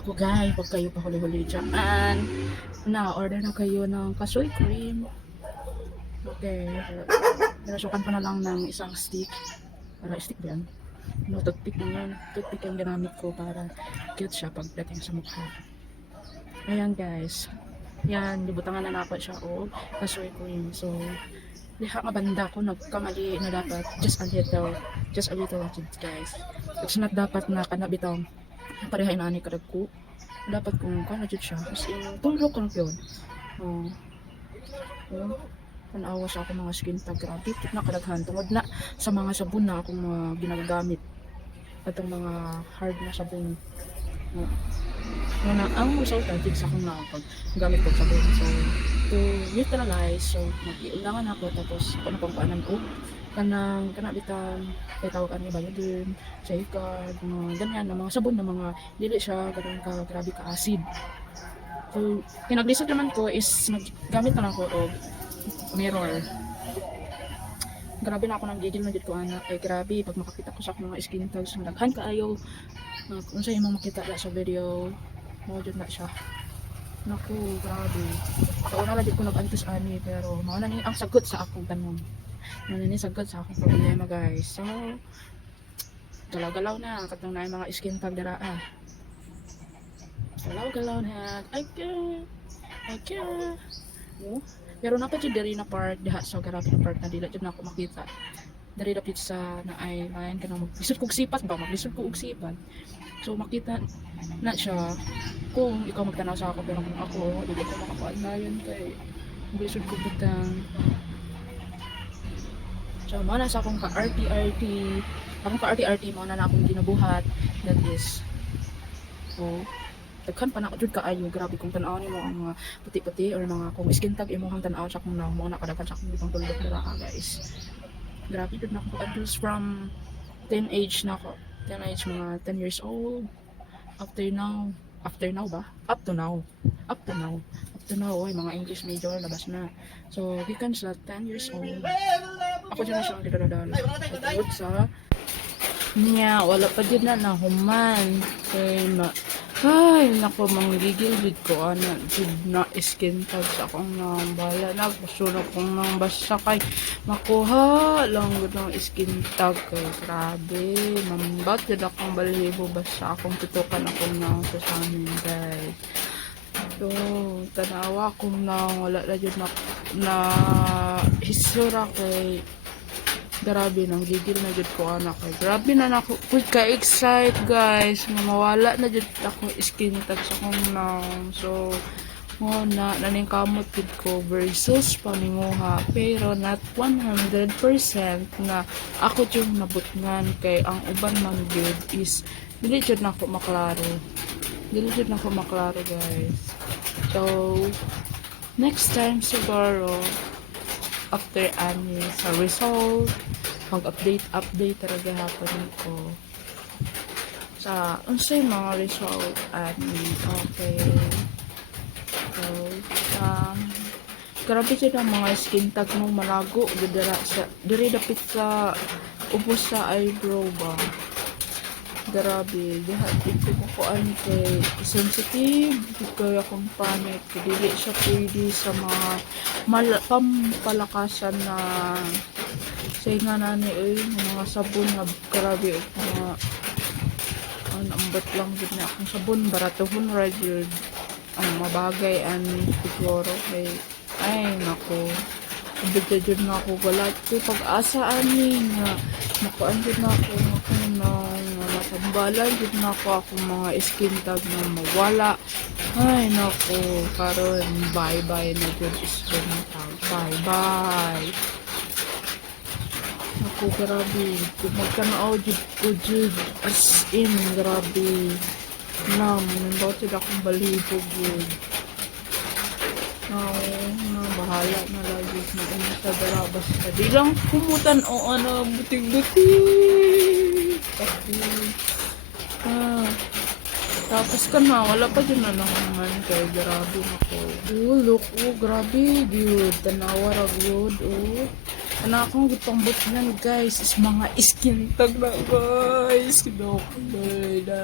Ako guys, pag kayo pa huli-huli dyan, na-order na kayo ng kasoy cream. Okay, nasukan pa na lang ng isang stick. Para stick ba yan? No, toothpick na yun. Toothpick yung ginamit ko para cute siya pagdating sa mukha. Ayan guys. Yan, libutangan na ako siya o kasoy cream. So, diha nga banda ko nagkamali na dapat just a little guys. It's not dapat na kanabitang parehay na ani kadag ko. Dapat kung kano jud siya as in tulog ko yun. Oh, oh, tanawa sa ako mga skin tag grabe kit na kadaghan tungod na sa mga sabon na akong mga ginagamit atong mga hard na sabon. Oh, na ang result ay sa akong na pag gamit ko sabon. So to neutralize, so mag-iulangan ako tapos kung pang paanan ko kanang bitang kay tawag ani Biodin, Safeguard, mga ganyan na mga sabon na mga dili siya kadang ka grabe ka acid. So kinaglisod naman ko is naggamit na lang ko og mirror. Grabe na ako nang gigil na jud ko anak kay grabe pag makakita ko sa akong mga skin tags na daghan kaayo kung sa imong makita sa video mo jud na siya. Naku, grabe. So, una lang ko nag-antos ani pero mao na ni ang sagot sa akong tanong. Mao na ni sagot sa akong problema, guys. So, galaw-galaw na katong na mga skin tag dira Galaw-galaw na. I can't. No? Pero napajud diri na part diha sa grabe na part na dila jud na ako makita. Dari dapit sa na ay mayan kanang maglisod kog sipat ba maglisod kog sipat. So makita na siya kung ikaw magtanaw sa ako pero kung ako dili ko makakuan na yun kay maglisod ko butang. So mo na sa akong ka-RT-RT mo na akong ginabuhat that is daghan pa na ako jud kaayo grabe kung tan-aw nimo ang mga puti-puti or mga kung skin tag imong tan-aw sa kung mo na kadaghan sa akong ibang tuldok dira guys. Grabe jud na ako adults from 10 age na ako. 10 age mga 10 years old. Up to now oy mga English major labas na. So gikan sa 10 years old. Ako dyan na siya ang didadala. Tungod sa niya wala pa din na nahuman kay ay nako manggigil jud ko ana jud na skin tag sa akong bala na gusto na kong nang basta kay makuha lang gud ang skin tag kay grabe mambat jud akong balahibo basta akong tutukan akong nang sa amin guys. So tanawa akong nang wala na jud na hisura kay grabe nang gigil na jud ko anak kay grabe na nako pud ka excite guys nga mawala na jud ako skin tag sa kong nang so mo na naning kamot jud ko versus paminguha pero not 100% na ako yung nabutngan kay ang uban man jud is dili jud nako maklaro guys. So next time siguro after ani sa result mag-update talaga hapon ko sa unsay mga result ani okay. So grabe jud ang mga skin tag mo malago diri dapit sa ubos sa eyebrow ba grabe diha dito ko kuan kay sensitive kay akong panic dili siya pwede sa mga pampalakasan na say nga nani mga sabon na grabe mga ambat lang gud na akong sabon baratohon ra jud ang mabagay siguro kay ay nako bigla jud na ako wala ko pag-asa ani nga nakuan jud na ako matambalan jud na ako akong mga skin tag na mawala ay nako karon bye na jud skin tag bye ako grabe kung magkanaaw jud as in grabe nandot jud akong balibog jud bahala na lagi na sa dala basta di lang kumutan o ano butig-butig tapos ka na wala pa dyan na nahangan kay grabe ako look grabe dude tanawa ra good ana akong gipambot nan guys is mga skin tag na guys kinokay na